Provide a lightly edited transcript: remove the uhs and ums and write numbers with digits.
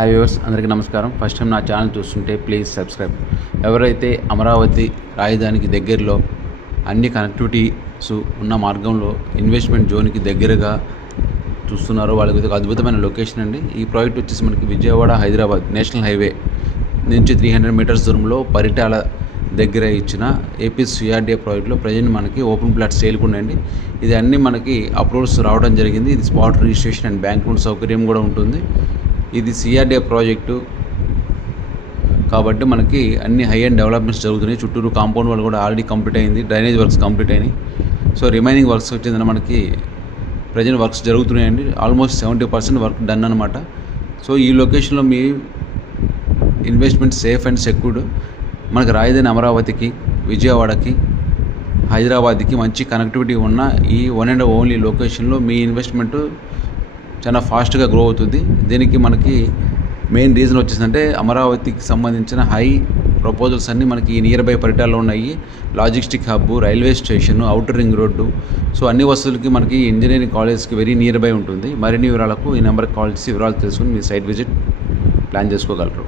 Hi viewers, అందరికీ నమస్కారం. First time నా ఛానల్ చూస్తుంటే ప్లీజ్ సబ్స్క్రైబ్. ఎవరైతే అమరావతి రాజధానికి దగ్గరలో అన్ని కనెక్టివిటీస్ ఉన్న మార్గంలో ఇన్వెస్ట్మెంట్ జోన్కి దగ్గరగా చూస్తున్నారో వాళ్ళకి ఒక అద్భుతమైన లొకేషన్ అండి. ఈ ప్రాజెక్ట్ వచ్చేసి మనకి విజయవాడ హైదరాబాద్ నేషనల్ హైవే నుంచి 300 మీటర్స్ దూరంలో పరిటాల దగ్గర ఇచ్చిన ఏపీ సిఆర్డీఏ ప్రాజెక్టులో ప్రజెంట్ మనకి ఓపెన్ ప్లాట్ సేల్కి ఉండండి. ఇది అన్నీ మనకి అప్రూవల్స్ రావడం జరిగింది. ఇది spot registration and bank loan సౌకర్యం కూడా ఉంటుంది. ఇది సిఆర్డీఏ ప్రాజెక్టు కాబట్టి మనకి అన్ని హై అండ్ డెవలప్మెంట్స్ జరుగుతున్నాయి. చుట్టూరు కాంపౌండ్ వాళ్ళు కూడా ఆల్రెడీ కంప్లీట్ అయింది, డ్రైనేజ్ వర్క్స్ కంప్లీట్ అయినాయి. సో రిమైనింగ్ వర్క్స్ వచ్చిందని మనకి ప్రజెంట్ వర్క్స్ జరుగుతున్నాయండి. ఆల్మోస్ట్ 70% వర్క్ డన్ అనమాట. సో ఈ లొకేషన్లో మీ ఇన్వెస్ట్మెంట్ సేఫ్ అండ్ సెక్యూర్డ్. మనకి రాజధాని అమరావతికి, విజయవాడకి, హైదరాబాద్కి మంచి కనెక్టివిటీ ఉన్న ఈ వన్ అండ్ ఓన్లీ లొకేషన్లో మీ ఇన్వెస్ట్మెంట్ చాలా ఫాస్ట్గా గ్రో అవుతుంది. దీనికి మనకి మెయిన్ రీజన్ వచ్చేసిందంటే అమరావతికి సంబంధించిన హై ప్రపోజల్స్ అన్నీ మనకి ఈ నియర్ బై పరిటాల్లో ఉన్నాయి. Logistic hub, railway station, outer ring road, so అన్ని వసతులకి మనకి ఇంజనీరింగ్ కాలేజ్కి వెరీ నియర్ బై ఉంటుంది. మరిన్ని వివరాలకు ఈ నెంబర్కి కాల్ చేసి వివరాలు తెలుసుకుని మీ సైట్ విజిట్ ప్లాన్ చేసుకోగలరు.